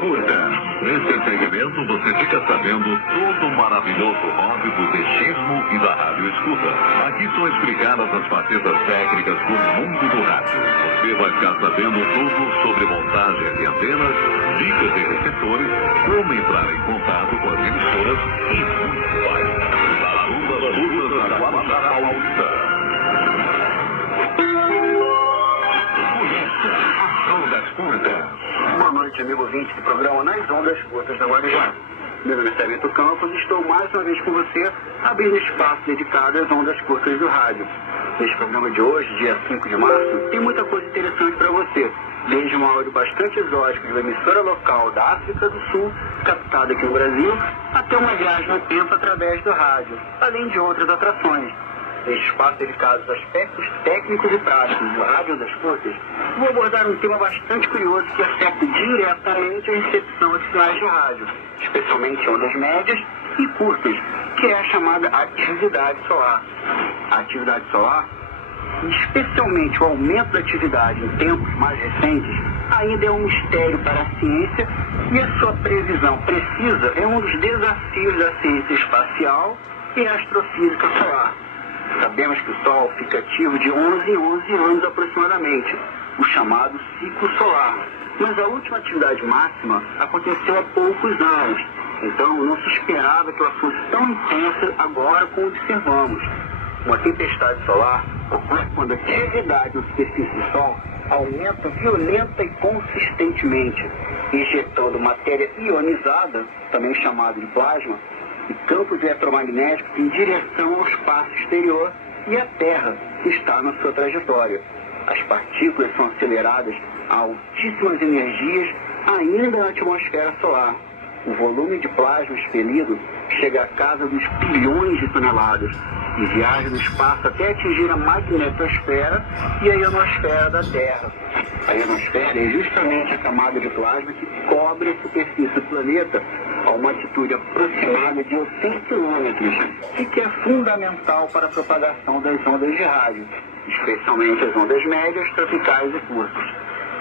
Escuta. Nesse segmento você fica sabendo todo o maravilhoso hobby do dechismo e da rádio escuta. Aqui são explicadas as facetas técnicas do mundo do rádio. Você vai ficar sabendo tudo sobre montagem de antenas, dicas de receptores, como entrar em contato com as emissoras e muito mais. Na Lutas da Guarujá Paulista. Conheça as ondas curtas. Boa noite, amigo ouvinte do programa Nas Ondas Curtas da Guarujá. Meu nome é Sarmento Campos e estou mais uma vez com você, abrindo espaço dedicado às ondas curtas do rádio. Neste programa de hoje, dia 5 de março, tem muita coisa interessante para você. Desde um áudio bastante exótico de uma emissora local da África do Sul, captada aqui no Brasil, até uma viagem no tempo através do rádio, além de outras atrações. Neste espaço dedicado aos aspectos técnicos e práticos do rádio das curtas, vou abordar um tema bastante curioso que afeta diretamente a recepção de sinais de rádio, especialmente ondas médias e curtas, que é a chamada atividade solar. A atividade solar, especialmente o aumento da atividade em tempos mais recentes, ainda é um mistério para a ciência e a sua previsão precisa é um dos desafios da ciência espacial e astrofísica solar. Sabemos que o Sol fica ativo de 11 em 11 anos aproximadamente, o chamado ciclo solar. Mas a última atividade máxima aconteceu há poucos anos, então não se esperava que ela fosse tão intensa agora como observamos. Uma tempestade solar ocorre quando a atividade na superfície do Sol aumenta violenta e consistentemente, injetando matéria ionizada, também chamada de plasma, e campos eletromagnéticos em direção ao espaço exterior e à Terra, que está na sua trajetória. As partículas são aceleradas a altíssimas energias ainda na atmosfera solar. O volume de plasma expelido chega à casa dos bilhões de toneladas e viaja no espaço até atingir a magnetosfera e a ionosfera da Terra. A ionosfera é justamente a camada de plasma que cobre a superfície do planeta a uma altitude aproximada de 100 km e que é fundamental para a propagação das ondas de rádio, especialmente as ondas médias, tropicais e curtas.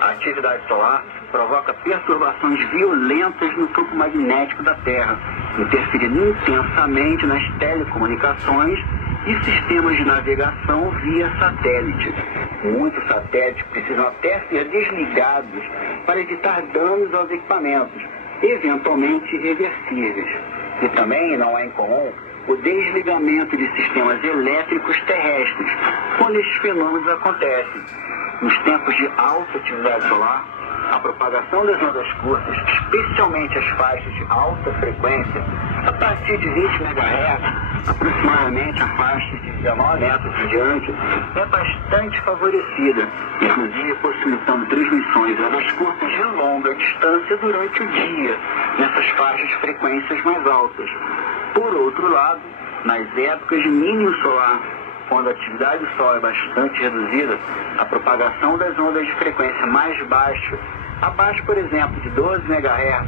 A atividade solar provoca perturbações violentas no campo magnético da Terra, interferindo intensamente nas telecomunicações e sistemas de navegação via satélite. Muitos satélites precisam até ser desligados para evitar danos aos equipamentos, eventualmente irreversíveis. E também não é incomum o desligamento de sistemas elétricos terrestres quando estes fenômenos acontecem. Nos tempos de alta atividade solar, a propagação das ondas curtas, especialmente as faixas de alta frequência, a partir de 20 MHz, aproximadamente a faixa de 19 metros em diante, é bastante favorecida, inclusive possibilitando transmissões de ondas curtas de longa distância durante o dia, nessas faixas de frequências mais altas. Por outro lado, nas épocas de mínimo solar, quando a atividade do Sol é bastante reduzida, a propagação das ondas de frequência mais baixa, abaixo, por exemplo, de 12 MHz,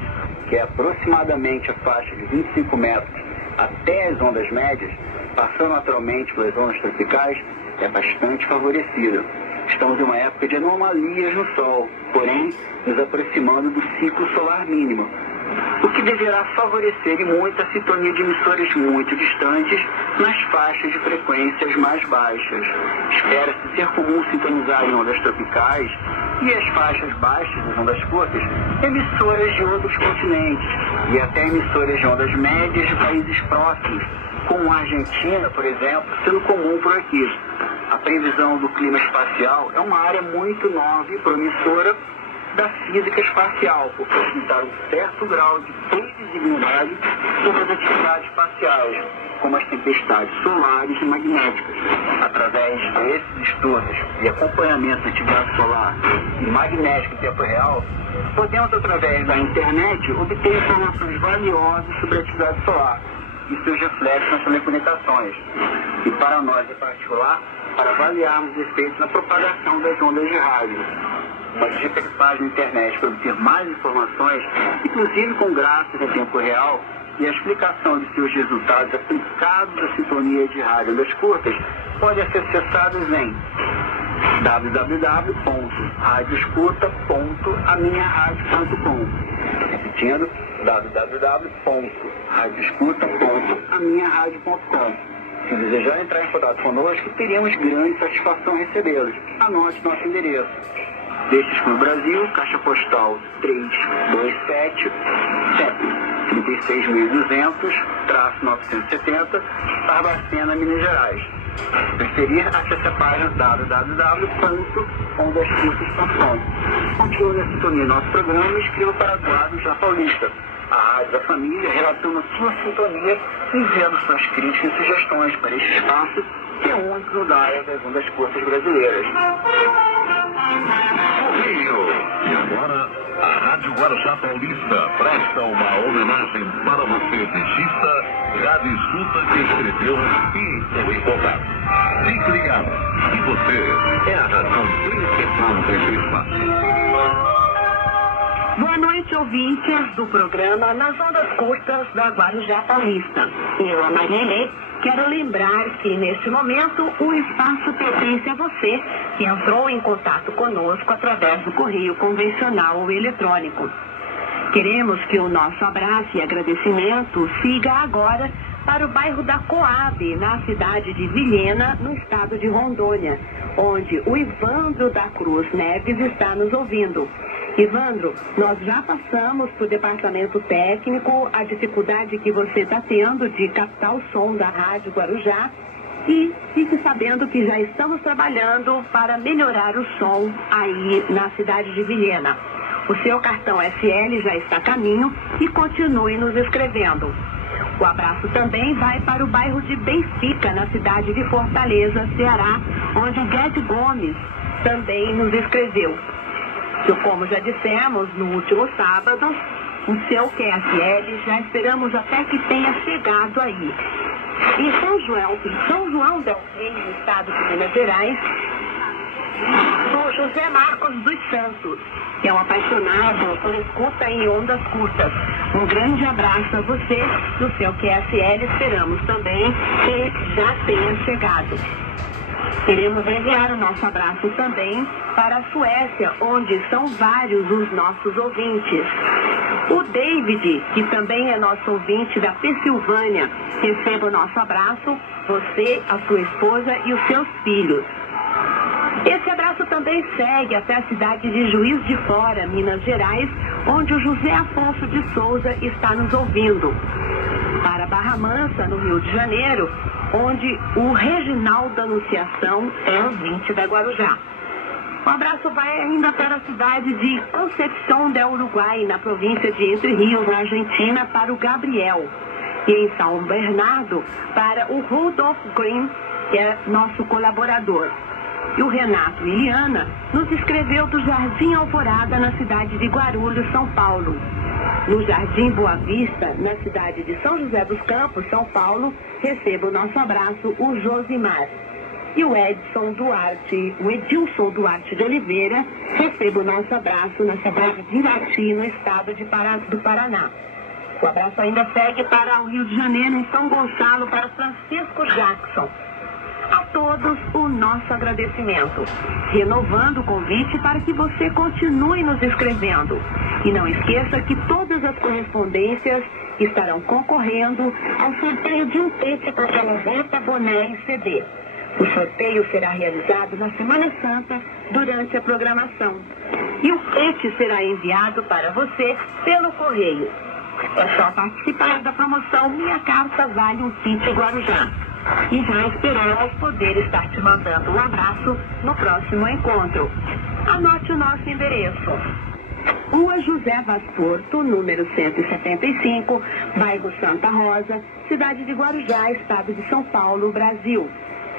que é aproximadamente a faixa de 25 metros, até as ondas médias, passando naturalmente pelas ondas tropicais, é bastante favorecida. Estamos em uma época de anomalias no Sol, porém, nos aproximando do ciclo solar mínimo, o que deverá favorecer e muito a sintonia de emissoras muito distantes nas faixas de frequências mais baixas. Espera-se ser comum sintonizar em ondas tropicais e as faixas baixas das ondas curtas, emissoras de outros continentes e até emissoras de ondas médias de países próximos, como a Argentina, por exemplo, sendo comum por aqui. A previsão do clima espacial é uma área muito nova e promissora da física espacial, por possibilitar um certo grau de previsibilidade sobre as atividades espaciais, como as tempestades solares e magnéticas. Através desses estudos e acompanhamento da atividade solar e magnética em tempo real, podemos, através da internet, obter informações valiosas sobre a atividade solar e seus reflexos nas telecomunicações. E para nós, em particular, para avaliarmos os efeitos na propagação das ondas de rádio. Uma dica de página na internet para obter mais informações, inclusive com gráficos em tempo real, e a explicação de seus resultados aplicados à sintonia de rádio das curtas, podem ser acessados em www.radioscuta.aminharadio.com. Repetindo, www.radioescuta.aminharadio.com. Se desejar entrar em contato conosco, teríamos grande satisfação em recebê-los. Anote nosso endereço. Destes Clube Brasil, Caixa Postal 327, CEP 36.200-970, Barbacena, Minas Gerais. Se preferir, acesse a página www.ondascurtas.com. Continue a sintonia nosso programa e escreva para Guarujá Paulista, a rádio da família, relatando sua sintonia e enviando suas críticas e sugestões para este espaço que é único no Daia das Ondas Curtas Brasileiras. E agora, a Rádio Guarujá Paulista presta uma homenagem para você, digista, rádio escuta que escreveu e entrou em contato. Fique ligado, e você é a razão principal desse espaço. Boa noite, ouvintes do programa Nas Ondas Curtas da Guarujá Paulista. Eu, a Marilê, quero lembrar que, neste momento, o espaço pertence a você que entrou em contato conosco através do correio convencional ou eletrônico. Queremos que o nosso abraço e agradecimento siga agora para o bairro da Coab, na cidade de Vilhena, no estado de Rondônia, onde o Ivandro da Cruz Neves está nos ouvindo. Ivandro, nós já passamos para o departamento técnico a dificuldade que você está tendo de captar o som da Rádio Guarujá e fique sabendo que já estamos trabalhando para melhorar o som aí na cidade de Vilhena. O seu cartão SL já está a caminho e continue nos escrevendo. O abraço também vai para o bairro de Benfica, na cidade de Fortaleza, Ceará, onde o Guedes Gomes também nos escreveu. Como já dissemos no último sábado, o seu QSL já esperamos até que tenha chegado aí. Em São João del Rei, no estado de Minas Gerais, o José Marcos dos Santos, que é um apaixonado por escuta em ondas curtas. Um grande abraço a você do seu QSL, esperamos também que já tenha chegado. Queremos enviar o nosso abraço também para a Suécia, onde são vários os nossos ouvintes. O David, que também é nosso ouvinte da Pensilvânia, receba o nosso abraço, você, a sua esposa e os seus filhos. Esse abraço também segue até a cidade de Juiz de Fora, Minas Gerais, onde o José Afonso de Souza está nos ouvindo. Para Barra Mansa, no Rio de Janeiro, onde o Reginaldo da Anunciação é ouvinte da Guarujá. Um abraço vai ainda para a cidade de Concepción del Uruguai, na província de Entre Rios, na Argentina, para o Gabriel. E em São Bernardo, para o Rudolf Green, que é nosso colaborador. E o Renato e Liana nos escreveu do Jardim Alvorada, na cidade de Guarulhos, São Paulo. No Jardim Boa Vista, na cidade de São José dos Campos, São Paulo, receba o nosso abraço o Josimar. E o Edilson Duarte de Oliveira, receba o nosso abraço na cidade de Irati, no estado do Paraná. O abraço ainda segue para o Rio de Janeiro, em São Gonçalo, para Francisco Jackson. A todos o nosso agradecimento, renovando o convite para que você continue nos escrevendo. E não esqueça que todas as correspondências estarão concorrendo ao sorteio de um peixe com camiseta, boné e CD. O sorteio será realizado na Semana Santa, durante a programação. E o peixe será enviado para você pelo correio. É só participar da promoção Minha Carta Vale um Kit Guarujá. E já esperamos poder estar te mandando um abraço no próximo encontro. Anote o nosso endereço. Rua José Vaz Porto, número 175, bairro Santa Rosa, cidade de Guarujá, estado de São Paulo, Brasil.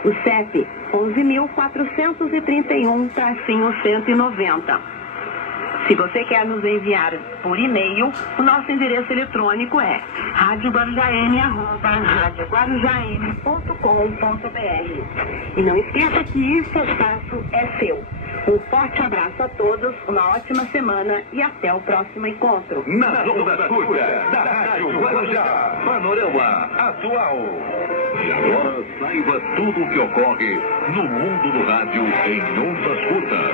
O CEP 11.431-190. Se você quer nos enviar por e-mail, o nosso endereço eletrônico é radioguarujaene@radioguarujaene.com.br. E não esqueça que esse espaço é seu. Um forte abraço a todos, uma ótima semana e até o próximo encontro. Nas ondas curtas da Rádio Guarujá, Panorama Atual. E agora saiba tudo o que ocorre no mundo do rádio em ondas curtas.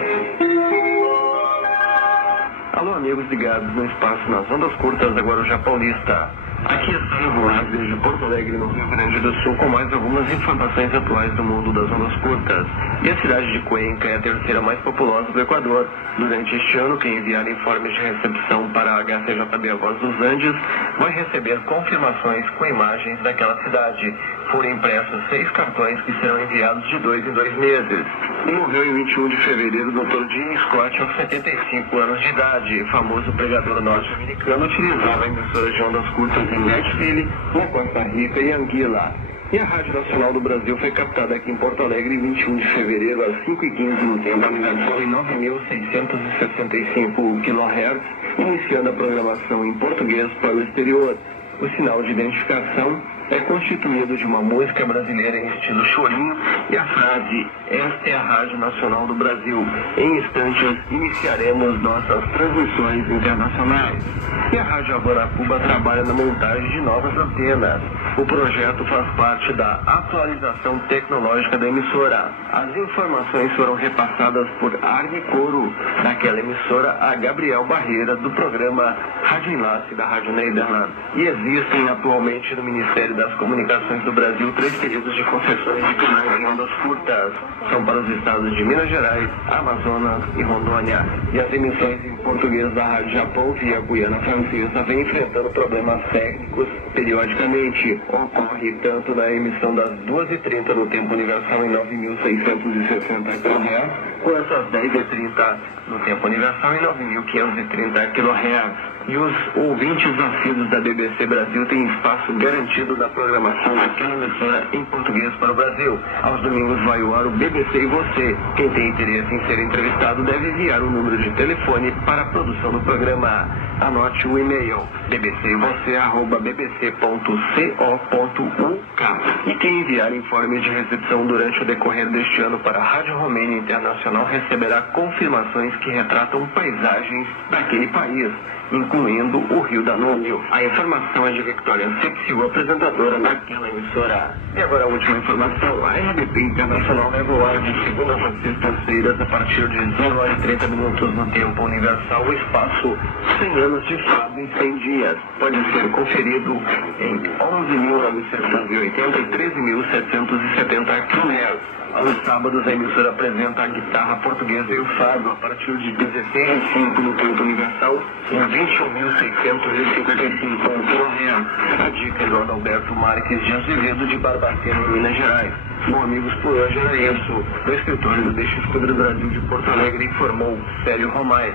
Alô, amigo. estamos ligados no espaço nas ondas curtas da Guarujá Paulista. Aqui está Ivo Lago, desde Porto Alegre, no Rio Grande do Sul, com mais algumas informações atuais do mundo das ondas curtas. E a cidade de Cuenca é a terceira mais populosa do Equador. Durante este ano, quem enviar informes de recepção para a HCJB A Voz dos Andes vai receber confirmações com imagens daquela cidade. Foram impressos 6 cartões que serão enviados de 2 em 2 meses. Morreu em 21 de fevereiro o Dr. Jim Scott, aos 75 anos de idade. Famoso pregador norte-americano, utilizava emissoras de ondas curtas em Nashville, na Costa Rica e Anguila. E a Rádio Nacional do Brasil foi captada aqui em Porto Alegre em 21 de fevereiro, às 5h15 no tempo universal, em 9.665 kHz, iniciando a programação em português para o exterior. O sinal de identificação é constituído de uma música brasileira em estilo chorinho e a frase "Esta é a Rádio Nacional do Brasil". Em instantes, iniciaremos nossas transmissões internacionais. E a Rádio Aburacuba trabalha na montagem de novas antenas. O projeto faz parte da atualização tecnológica da emissora. As informações foram repassadas por Arne Coro, daquela emissora, a Gabriel Barreira, do programa Rádio Enlace da Rádio Nederland. E existem atualmente no Ministério das Comunicações do Brasil 3 pedidos de concessões de canais em ondas curtas. São para os estados de Minas Gerais, Amazonas e Rondônia. E as emissões em português da Rádio Japão via Guiana Francesa vem enfrentando problemas técnicos periodicamente. Ocorre tanto na emissão das 2h30 no tempo universal em 9.660 kHz, quanto às 10h30 no tempo universal em 9.530 kHz. E os ouvintes nascidos da BBC Brasil têm espaço garantido na programação daquela emissora em português para o Brasil. Aos domingos vai ao ar o BBC e Você. Quem tem interesse em ser entrevistado deve enviar o número de telefone para a produção do programa. Anote o e-mail bbcvoce@bbc.co.uk. E quem enviar informe de recepção durante o decorrer deste ano para a Rádio Romênia Internacional receberá confirmações que retratam paisagens daquele país, incluindo o Rio Danúbio. A informação é de Victoria Sepsil, apresentadora daquela emissora. E agora a última informação. A RBP Internacional vai voar de segundas a sextas-feiras a partir de 0h30 no tempo universal o espaço 100 anos de Fábio em 100 dias. Pode ser conferido em 11.980 e 13.770 kHz. Aos sábados, a emissora apresenta a guitarra portuguesa e o fado a partir de 16h05 no tempo universal em 21.655 kHz. A dica é do Adalberto Marques de Azevedo, de Barbacena, em Minas Gerais. Bom, amigos, por hoje era isso. Do escritório do Deixa Descobrir Brasil de Porto Alegre informou Célio Romais.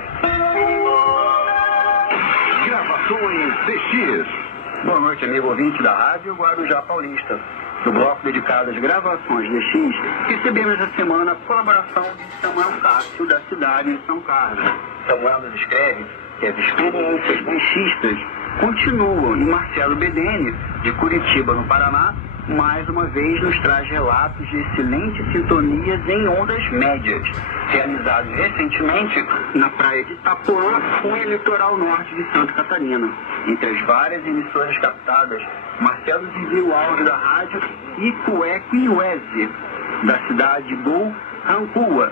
Gravações DX. Boa noite, amigo ouvinte da Rádio Guarujá Paulista. No bloco dedicado às gravações DX, recebemos essa semana a colaboração de Samuel Cássio, da cidade de São Carlos. Samuel nos escreve que as experiências DXistas continuam e Marcelo Bedene, de Curitiba, no Paraná, mais uma vez nos traz relatos de excelentes sintonias em ondas médias, realizados recentemente na praia de Itapuã e litoral norte de Santa Catarina. Entre as várias emissoras captadas, Marcelo enviou o áudio da rádio Ikuequiweze, da cidade de Bulhankua,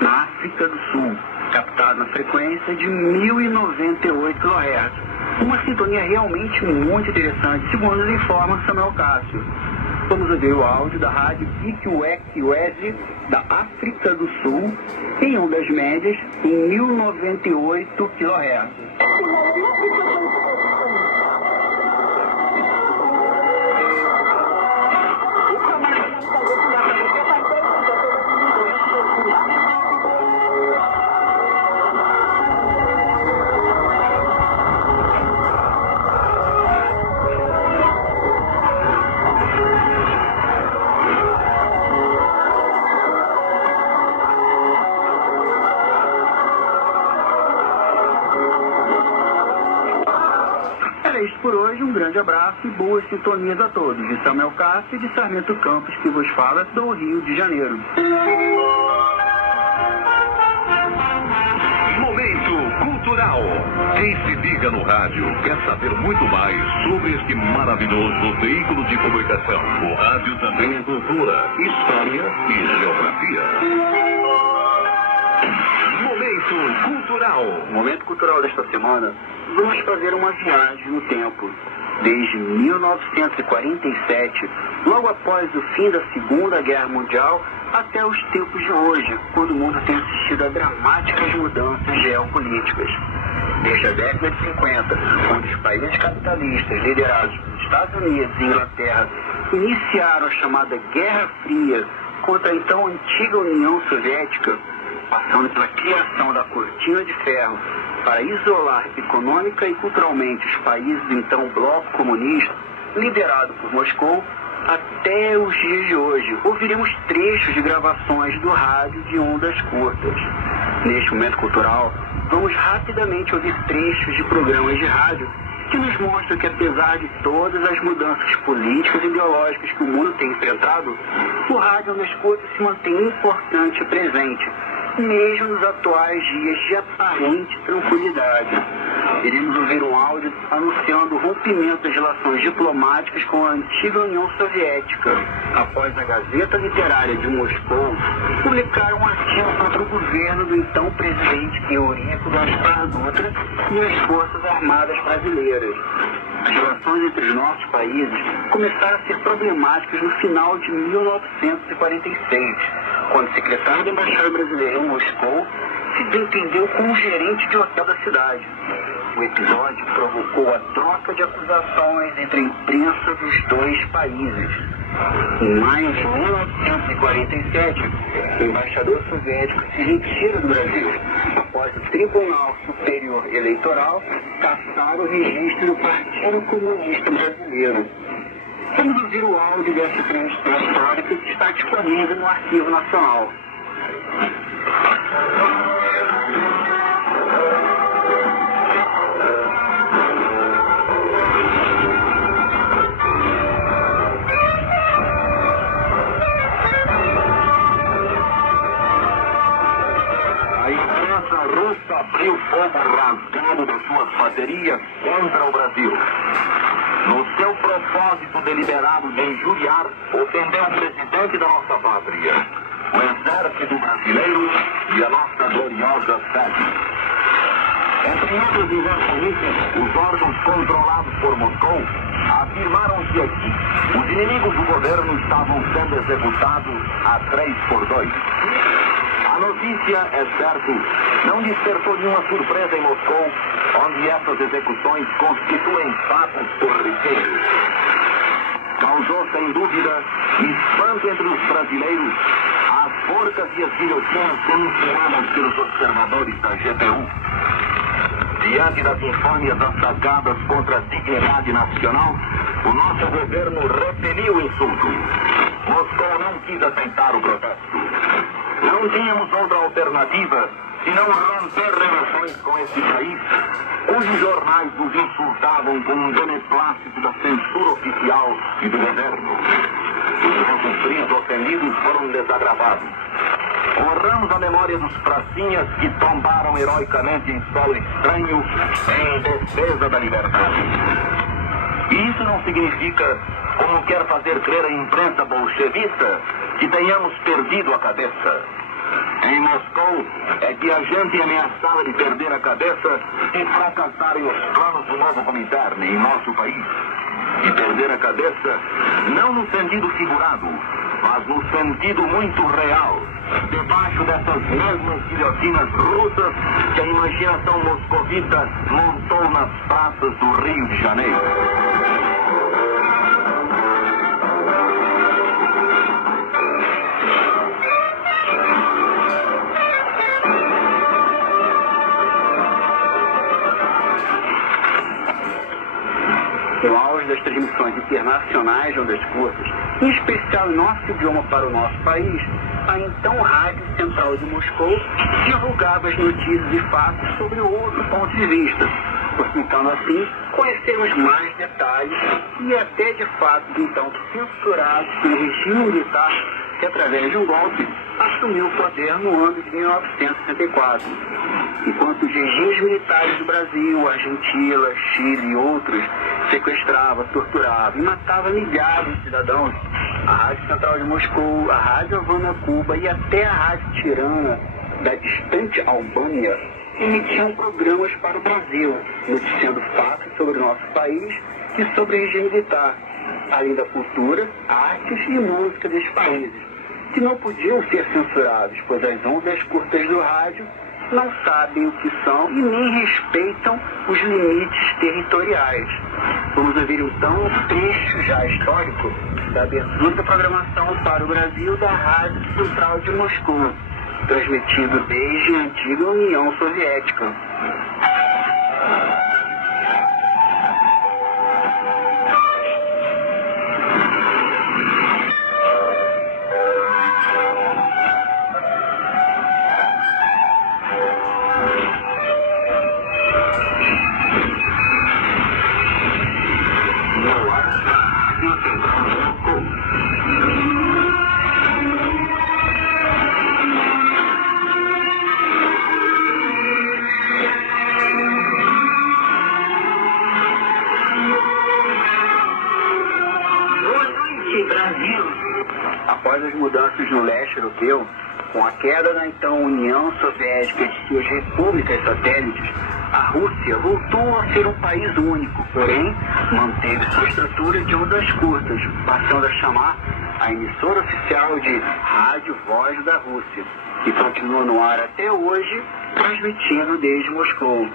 na África do Sul, captado na frequência de 1098 kHz. Uma sintonia realmente muito interessante, segundo nos informa Samuel Cássio. Vamos ouvir o áudio da rádio Ikuequiweze, da África do Sul, em ondas médias, em 1098 kHz. Por hoje, um grande abraço e boas sintonias a todos. De Samuel Cássio e de Sarmento Campos, que vos fala do Rio de Janeiro. Momento Cultural. Quem se liga no rádio quer saber muito mais sobre este maravilhoso veículo de comunicação. O rádio também é cultura, história e geografia. Momento Momento Cultural. No Momento Cultural desta semana, vamos fazer uma viagem no tempo. Desde 1947, logo após o fim da Segunda Guerra Mundial, até os tempos de hoje, quando o mundo tem assistido a dramáticas mudanças geopolíticas. Desde a década de 50, quando os países capitalistas liderados pelos Estados Unidos e Inglaterra iniciaram a chamada Guerra Fria contra a então antiga União Soviética, passando pela criação da Cortina de Ferro para isolar econômica e culturalmente os países do então bloco comunista, liderado por Moscou, até os dias de hoje, ouviremos trechos de gravações do rádio de ondas curtas. Neste momento cultural, vamos rapidamente ouvir trechos de programas de rádio que nos mostram que, apesar de todas as mudanças políticas e ideológicas que o mundo tem enfrentado, o rádio ondas curtas se mantém importante e presente, mesmo nos atuais dias de aparente tranquilidade. Iremos ouvir um áudio anunciando o rompimento das relações diplomáticas com a antiga União Soviética, após a Gazeta Literária de Moscou publicar um artigo contra o governo do então presidente Eurico Gaspar Dutra e as Forças Armadas Brasileiras. As relações entre os nossos países começaram a ser problemáticas no final de 1946, quando o secretário da Embaixada Brasileira em Moscou se desentendeu com o gerente de hotel da cidade. O episódio provocou a troca de acusações entre a imprensa dos dois países. Em maio de 1947, o embaixador soviético se retira do Brasil, após o Tribunal Superior Eleitoral cassar o registro do Partido Comunista Brasileiro. Vamos ouvir o áudio dessa entrevista histórica que está disponível no Arquivo Nacional. A imprensa russa abriu fogo rasgado das suas baterias contra o Brasil. No seu propósito deliberado de injuriar, ofendeu o presidente da nossa pátria, o exército brasileiro e a nossa gloriosa sede. Entre outras inversões, os órgãos controlados por Moscou afirmaram que aqui os inimigos do governo estavam sendo executados a 3x2. A notícia, é certo, não despertou nenhuma surpresa em Moscou, onde essas execuções constituem fatos corriqueiros. Causou, sem dúvida, espanto entre os brasileiros as forcas e as guilhotinas denunciadas pelos observadores da GPU. Diante das infâmias assacadas contra a dignidade nacional, o nosso governo repeliu o insulto. Moscou não quis aceitar o protesto. Não tínhamos outra alternativa senão romper relações com esse país, cujos jornais nos insultavam com um beneplácito da censura oficial e do governo. Os nossos frios ofendidos foram desagravados. Honramos a memória dos pracinhas que tombaram heroicamente em solo estranho em defesa da liberdade. E isso não significa, como quer fazer crer a imprensa bolchevista, que tenhamos perdido a cabeça. Em Moscou é que a gente ameaçava de perder a cabeça se fracassarem os planos do novo Comintern em nosso país. E perder a cabeça não no sentido figurado, mas no sentido muito real, debaixo dessas mesmas guilhotinas russas que a imaginação moscovita montou nas praças do Rio de Janeiro. No auge das transmissões internacionais de ondas curtas, em especial em nosso idioma para o nosso país, a então Rádio Central de Moscou divulgava as notícias e fatos sobre outro ponto de vista, possibilitando assim conhecermos mais detalhes e até de fatos então censurados pelo regime militar que, através de um golpe, assumiu o poder no ano de 1964. Enquanto os regimes militares do Brasil, Argentina, Chile e outros sequestravam, torturavam e matavam milhares de cidadãos, a Rádio Central de Moscou, a Rádio Havana Cuba e até a Rádio Tirana da distante Albânia, emitiam programas para o Brasil, noticiando fatos sobre o nosso país e sobre a região militar, além da cultura, artes e música desses países, que não podiam ser censurados, pois as ondas curtas do rádio não sabem o que são e nem respeitam os limites territoriais. Vamos ouvir então um trecho já histórico da abertura da programação para o Brasil da Rádio Central de Moscou, transmitido desde a antiga União Soviética. Após as mudanças no leste europeu, com a queda da então União Soviética e de suas repúblicas satélites, a Rússia voltou a ser um país único, porém manteve sua estrutura de ondas curtas, passando a chamar a emissora oficial de Rádio Voz da Rússia, que continua no ar até hoje, transmitindo desde Moscou.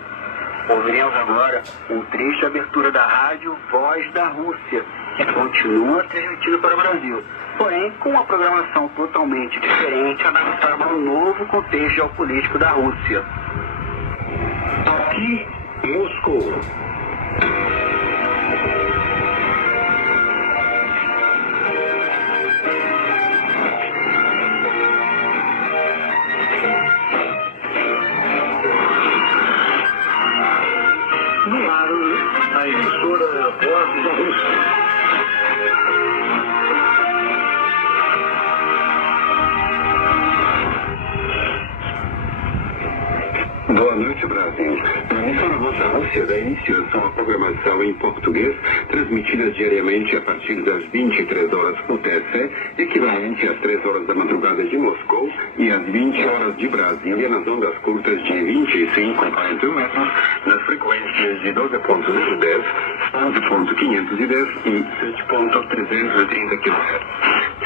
Ouviremos agora um trecho da abertura da Rádio Voz da Rússia, que continua transmitindo para o Brasil, porém com uma programação totalmente diferente, adaptada ao novo contexto geopolítico da Rússia. Aqui, Moscou. No ar, a emissora Voz da Rússia. Boa noite, Brasil. A emissora Voz da Rússia dá início a sua programação em português, transmitida diariamente a partir das 23 horas UTC, equivalente às 3 horas da madrugada de Moscou e às 20 horas de Brasília, nas ondas curtas de 25 e 41 metros, nas frequências de 12.010, 11.510 e 7.330 kHz.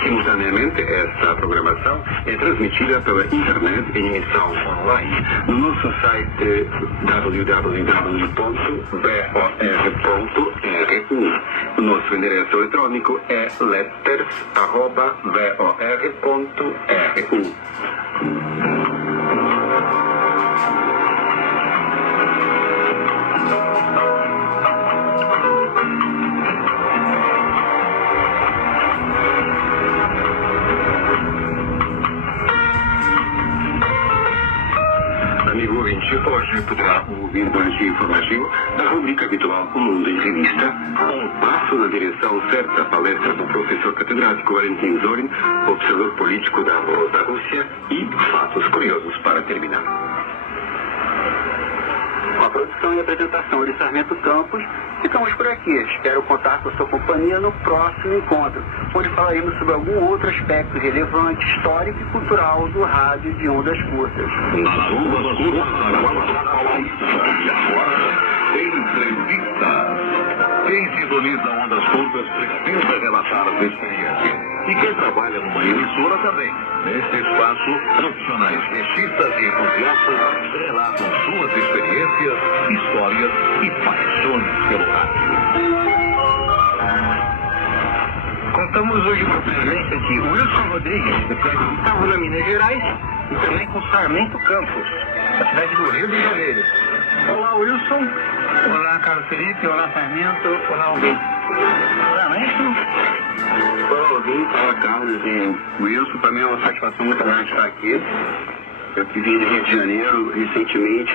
Simultaneamente, esta programação é transmitida pela internet em emissão online no nosso site www.vor.ru. O nosso endereço eletrônico é letters@vor.ru. Amigo ouvinte, hoje poderá ouvir durante informativo da rubrica habitual O Mundo em Revista, um passo na direção certa, palestra do professor catedrático Valentin Zorin, observador político da Voz da Rússia, e fatos curiosos para terminar. Com a produção e apresentação de Sarmento Campos, ficamos por aqui. Espero contar com a sua companhia no próximo encontro, onde falaremos sobre algum outro aspecto relevante, histórico e cultural do rádio de ondas curtas. Entrevista. Quem sintoniza ondas curtas precisa relatar as experiências. E quem trabalha numa emissora também. Neste espaço, profissionais rechistas e entusiastas relatam suas experiências, histórias e paixões pelo rádio. Contamos hoje com a presença de Wilson Rodrigues, da cidade de Itabuna, Minas Gerais, e também com Sarmento Campos, da cidade do Rio de Janeiro. Olá, Wilson. Olá, Carlos Felipe. Olá, Sarmento. Olá, ouvinte. Sarmento. Olá, ouvinte. Olá, Carlos e Wilson. Para mim é uma satisfação muito grande estar aqui. Eu que vim do Rio de Janeiro recentemente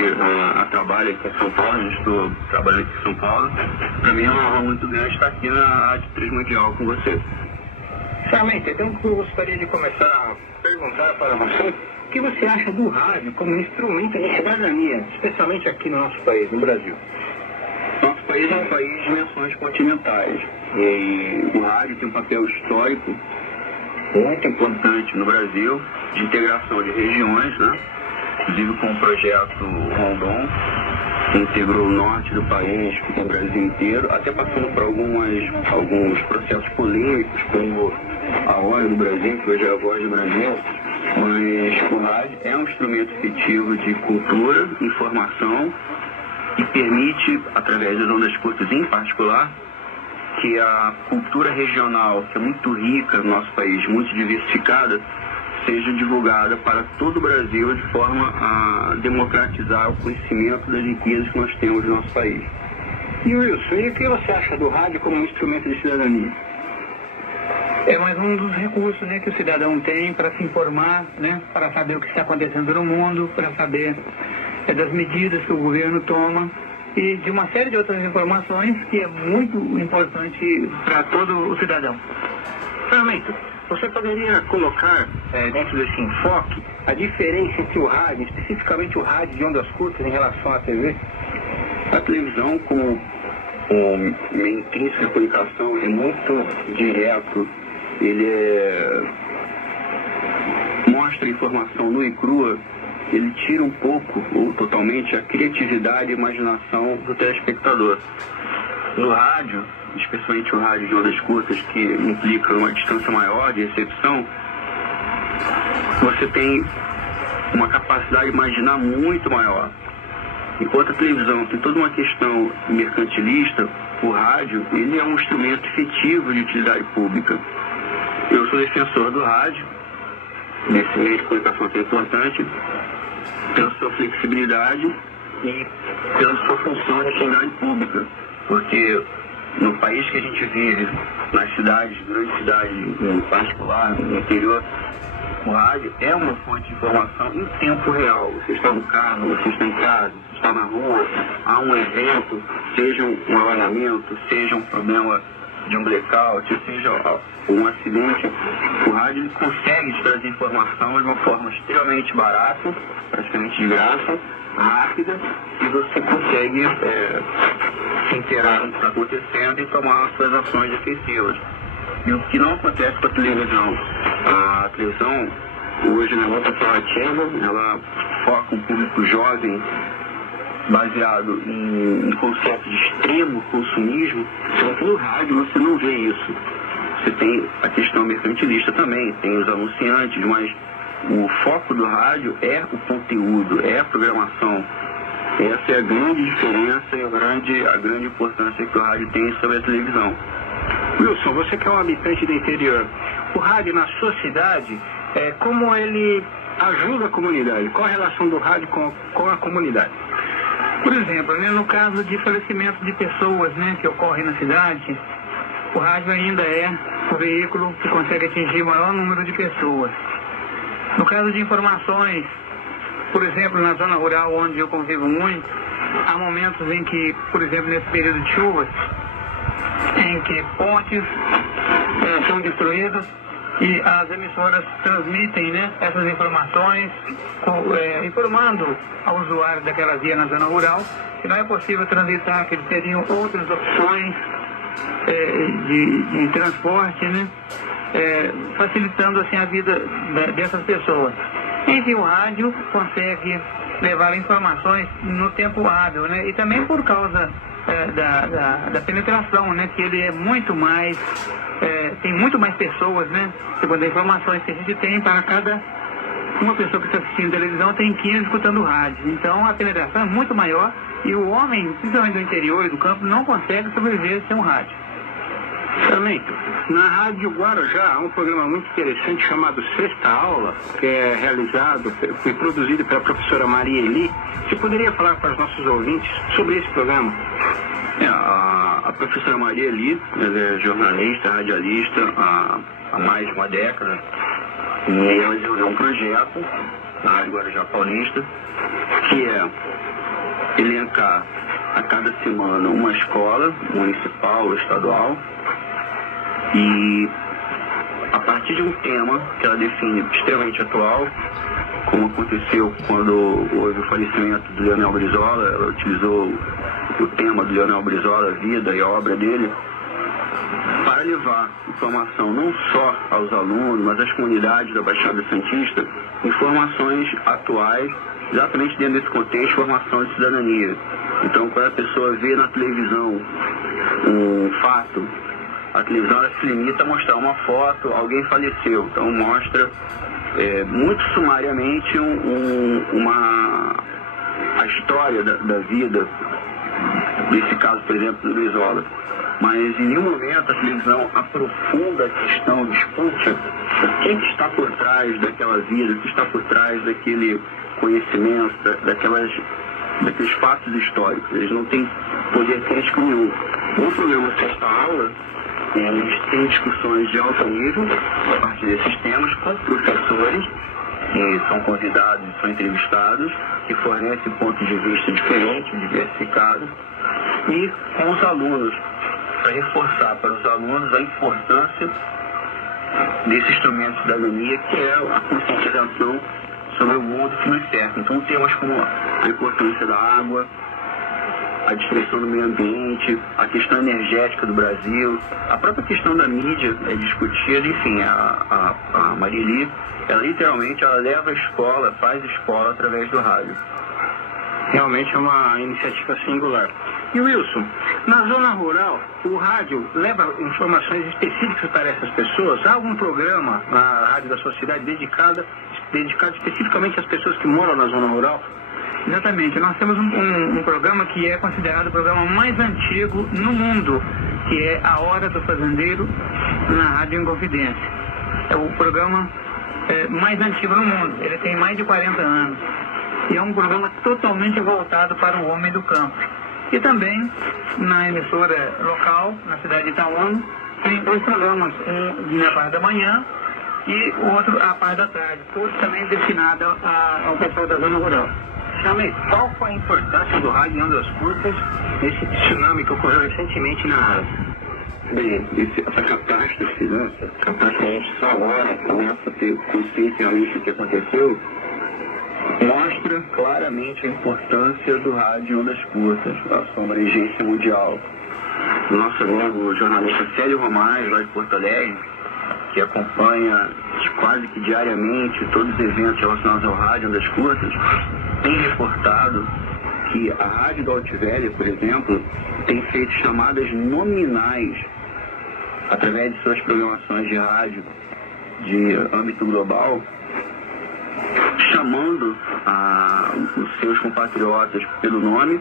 a trabalho aqui em São Paulo, estou trabalhando aqui em São Paulo. Para mim é uma honra muito grande estar aqui na Rádio Transmundial com você. Sarmento, então eu gostaria de começar a perguntar para você o que você acha do rádio como instrumento de cidadania, especialmente aqui no nosso país, no Brasil. Nosso país é um país de dimensões continentais e o rádio tem um papel histórico muito importante no Brasil, de integração de regiões, né? inclusive com o projeto Rondon, que integrou o norte do país com o Brasil inteiro, até passando por alguns processos polêmicos, como a Hora do Brasil, que hoje é a Voz do Brasil. Mas o rádio é um instrumento efetivo de cultura, informação, e permite, através das ondas curtas em particular, que a cultura regional, que é muito rica no nosso país, muito diversificada, seja divulgada para todo o Brasil de forma a democratizar o conhecimento das riquezas que nós temos no nosso país. E Wilson, e o que você acha do rádio como um instrumento de cidadania? É mais um dos recursos, né, que o cidadão tem para se informar, né, para saber o que está acontecendo no mundo, para saber das medidas que o governo toma e de uma série de outras informações que é muito importante para todo o cidadão. Fernando, você poderia colocar dentro desse enfoque a diferença entre o rádio, especificamente o rádio de ondas curtas, em relação à TV? A televisão, como uma intrínseca comunicação, é muito direto. Ele mostra a informação nua e crua. Ele tira um pouco, ou totalmente, a criatividade e a imaginação do telespectador. No rádio, especialmente o rádio de ondas curtas, que implica uma distância maior de recepção, você tem uma capacidade de imaginar muito maior. Enquanto a televisão tem toda uma questão mercantilista, o rádio ele é um instrumento efetivo de utilidade pública. Eu sou defensor do rádio, nesse meio de comunicação tão importante, pela sua flexibilidade e pela sua função de utilidade pública. Porque no país que a gente vive, nas cidades, grandes cidades, em particular, no interior, o rádio é uma fonte de informação em tempo real. Você está no carro, você está em casa, você está na rua, há um evento, seja um alagamento, seja um problema de um blackout, seja um acidente, o rádio ele consegue te trazer informação de uma forma extremamente barata, praticamente de graça, rápida, e você consegue se inteirar do que está acontecendo e tomar as suas ações efetivas. E o que não acontece com a televisão. A televisão, hoje, na nossa alternativa, ela foca um público jovem baseado em conceitos de extremo consumismo. Então, no rádio você não vê isso. Você tem a questão mercantilista também, tem os anunciantes, mas o foco do rádio é o conteúdo, é a programação. Essa é a grande diferença e a grande importância que o rádio tem sobre a televisão. Wilson, você que é um habitante do interior, o rádio na sua cidade, como ele ajuda a comunidade? Qual a relação do rádio com a comunidade? Por exemplo, né, no caso de falecimento de pessoas, né, que ocorre na cidade, o rádio ainda é o veículo que consegue atingir o maior número de pessoas. No caso de informações, por exemplo, na zona rural onde eu convivo muito, há momentos em que, por exemplo, nesse período de chuvas, em que pontes são destruídas e as emissoras transmitem, né, essas informações, informando ao usuário daquela via na zona rural que não é possível transitar, que eles teriam outras opções de transporte, né, facilitando assim a vida dessas pessoas. Enfim, o rádio consegue levar informações no tempo hábil, né, e também por causa da penetração, né, que ele é muito mais, tem muito mais pessoas, né, segundo as informações que a gente tem, para cada uma pessoa que está assistindo televisão tem 15 escutando rádio. Então a penetração é muito maior e o homem, principalmente do interior e do campo, não consegue sobreviver sem um rádio. Também, na Rádio Guarujá há um programa muito interessante chamado Sexta Aula, que é realizado e produzido pela professora Maria Eli. Você poderia falar para os nossos ouvintes sobre esse programa? A professora Maria Eli, ela é jornalista, radialista há mais de uma década, e ela desenvolveu um projeto na Rádio Guarujá Paulista, que é elencar a cada semana uma escola municipal ou estadual, e a partir de um tema que ela define extremamente atual, como aconteceu quando houve o falecimento do Leonel Brizola, ela utilizou o tema do Leonel Brizola, a vida e a obra dele, para levar informação não só aos alunos, mas às comunidades da Baixada Santista, informações atuais exatamente dentro desse contexto, formação de cidadania. Então, quando a pessoa vê na televisão um fato, a televisão ela se limita a mostrar uma foto, alguém faleceu. Então, mostra muito sumariamente a história da vida, nesse caso, por exemplo, do Brizola. Mas em nenhum momento a televisão aprofunda a questão, discute o que está por trás daquela vida, o que está por trás daquele conhecimento, daqueles fatos históricos. Eles não têm poder crítico nenhum. No programa Sexta Aula, a gente tem discussões de alto nível a partir desses temas com professores que são convidados e são entrevistados, que fornecem pontos de vista diferentes, diversificados, e com os alunos, para reforçar para os alunos a importância desse instrumento de cidadania, que é a conscientização sobre o mundo que nos cerca. Então, temas como a importância da água, a destruição do meio ambiente, a questão energética do Brasil, a própria questão da mídia é discutida. Enfim, a Marieli, ela literalmente leva a escola, faz escola através do rádio. Realmente é uma iniciativa singular. E Wilson, na zona rural, o rádio leva informações específicas para essas pessoas? Há algum programa na rádio da sua cidade dedicado especificamente às pessoas que moram na zona rural? Exatamente. Nós temos um programa que é considerado o programa mais antigo no mundo, que é A Hora do Fazendeiro, na Rádio Inconfidência. É o programa mais antigo no mundo. Ele tem mais de 40 anos. E é um programa totalmente voltado para o homem do campo. E também, na emissora local, na cidade de Itaúna, tem 2 programas, um na parte da manhã e o outro à parte da tarde, todos também destinados ao pessoal da zona rural. Chamei, qual foi a importância do rádio em Ondas Curtas nesse tsunami que ocorreu recentemente na área? Bem, essa catástrofe, né? Essa catástrofe a gente só agora começa a ter consciência realmente do que aconteceu, mostra claramente a importância do rádio em ondas curtas, a sua abrangência mundial. O nosso amigo jornalista Célio Romais, lá de Porto Alegre, que acompanha quase que diariamente todos os eventos relacionados ao rádio em ondas curtas, tem reportado que a Rádio do Altivele, por exemplo, tem feito chamadas nominais através de suas programações de rádio de âmbito global, chamando os seus compatriotas pelo nome,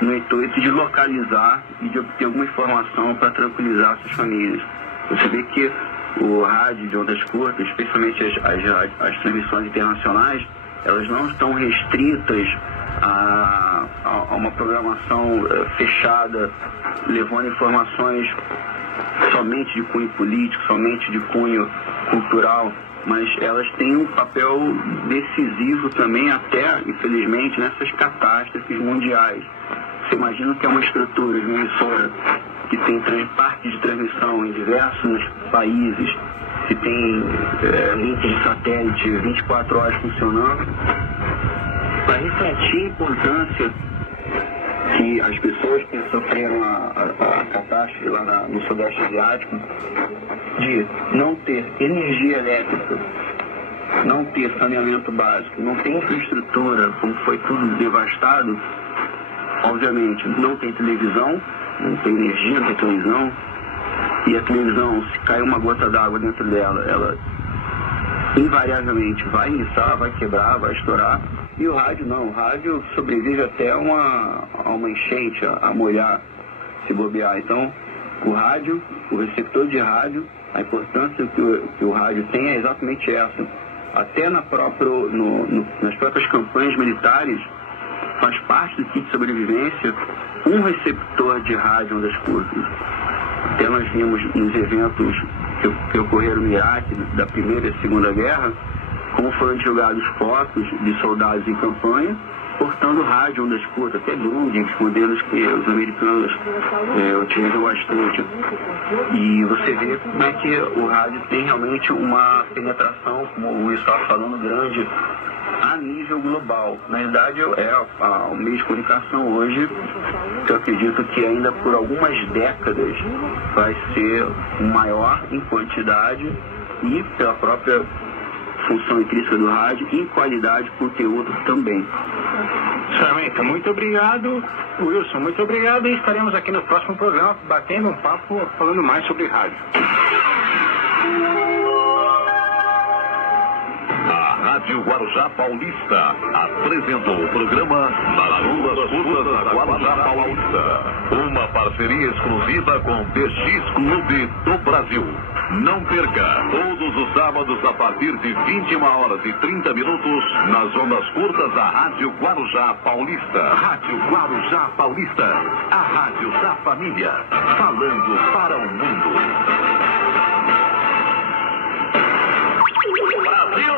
no intuito de localizar e de obter alguma informação para tranquilizar suas famílias. Você vê que o rádio de ondas curtas, especialmente as transmissões internacionais, elas não estão restritas a uma programação fechada, levando informações somente de cunho político, somente de cunho cultural, mas elas têm um papel decisivo também, até, infelizmente, nessas catástrofes mundiais. Você imagina que é uma estrutura de uma emissora que tem parques de transmissão em diversos países, que tem link de satélite 24 horas funcionando, para refletir a importância que as pessoas que sofreram a catástrofe lá no Sudeste Asiático, de não ter energia elétrica, não ter saneamento básico, não ter infraestrutura, como foi tudo devastado, obviamente não tem televisão, não tem energia, não tem televisão, e a televisão, se cair uma gota d'água dentro dela, ela invariavelmente vai iniciar, vai quebrar, vai estourar. E o rádio não, o rádio sobrevive até a uma enchente, a molhar, se bobear. Então, o rádio, o receptor de rádio, a importância que o rádio tem é exatamente essa. Até nas próprias campanhas militares, faz parte do kit de sobrevivência um receptor de rádio ondas curtas. Até nós vimos nos eventos que ocorreram no Iraque, da Primeira e Segunda Guerra, como foram divulgados fotos de soldados em campanha portando rádio ondas curtas, até Grundig, modelos que os americanos utilizam bastante. E você vê como é que o rádio tem realmente uma penetração, como o Luiz estava falando, grande a nível global. Na verdade, o meio de comunicação hoje, eu acredito que ainda por algumas décadas vai ser maior em quantidade e pela própria função intrínseca do rádio, em qualidade, conteúdo também. Sarmento, muito obrigado. Wilson, muito obrigado. E estaremos aqui no próximo programa batendo um papo, falando mais sobre rádio. A Rádio Guarujá Paulista apresentou o programa Nas Ondas Curtas da Guarujá Paulista. Uma parceria exclusiva com o DX Clube do Brasil. Não perca, todos os sábados a partir de 21h30 nas ondas curtas da Rádio Guarujá Paulista. Rádio Guarujá Paulista, a rádio da família, falando para o mundo. Brasil!